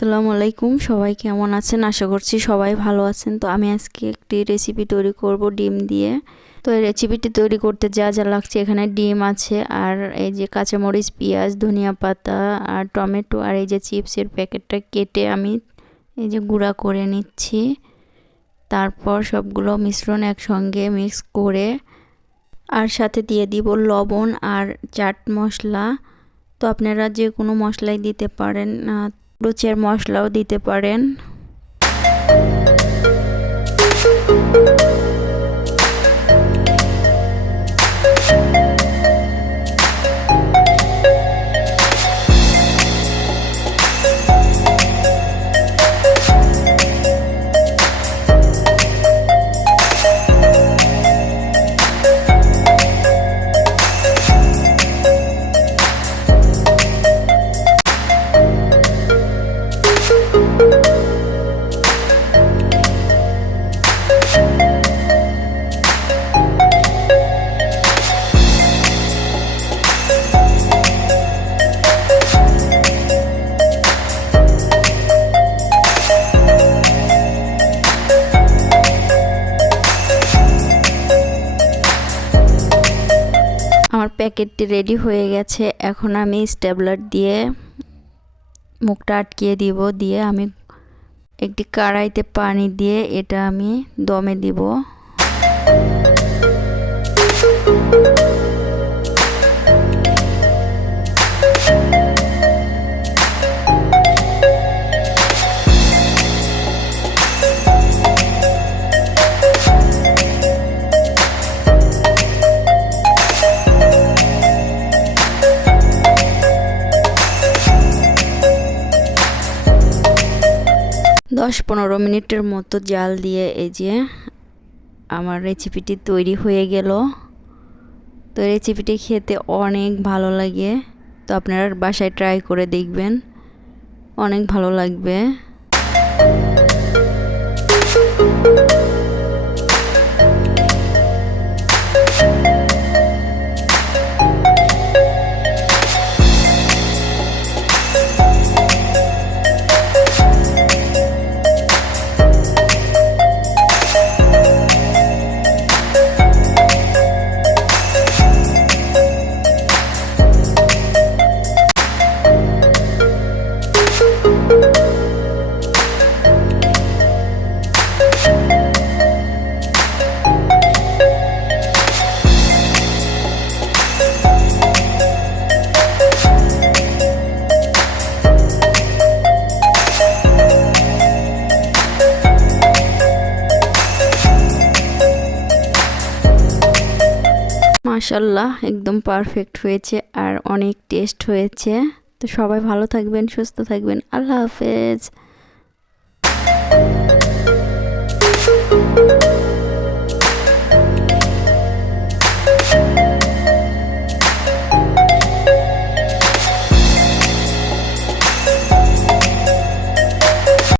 আসসালামু আলাইকুম, সবাই কেমন আছেন? আশা করছি সবাই ভালো আছেন। তো আমি আজকে একটি রেসিপি তৈরি করব ডিম দিয়ে। তো এই রেসিপিটি তৈরি করতে যা যা লাগছে, এখানে ডিম আছে, আর এই যে কাঁচামরিচ, পেঁয়াজ, ধনিয়া পাতা আর টমেটো, আর এই যে চিপসের প্যাকেটটা কেটে আমি এই যে গুঁড়া করে নিচ্ছি। তারপর সবগুলো মিশ্রণ একসঙ্গে মিক্স করে আর সাথে দিয়ে দিব লবণ আর চাট মশলা। তো আপনারা যে কোনো মশলাই দিতে পারেন, রুচির মশলাও দিতে পারেন। আমার প্যাকেটটি রেডি হয়ে গেছে। এখন আমি স্টেপলার দিয়ে মুখটা আটকিয়ে দিব। দিয়ে আমি একটি কড়াইতে পানি দিয়ে এটা আমি দমে দিব। 10-15 মিনিটের মতো জাল দিয়ে এই যে আমার রেসিপিটি তৈরি হয়ে গেল। তো রেসিপিটি খেতে অনেক ভালো লাগে। তো আপনারা বাসায় ট্রাই করে দেখবেন, অনেক ভালো লাগবে। মাশাআল্লাহ, একদম পারফেক্ট হয়েছে আর অনেক টেস্ট হয়েছে। তো সবাই ভালো থাকবেন, সুস্থ থাকবেন। আল্লাহ হাফেজ।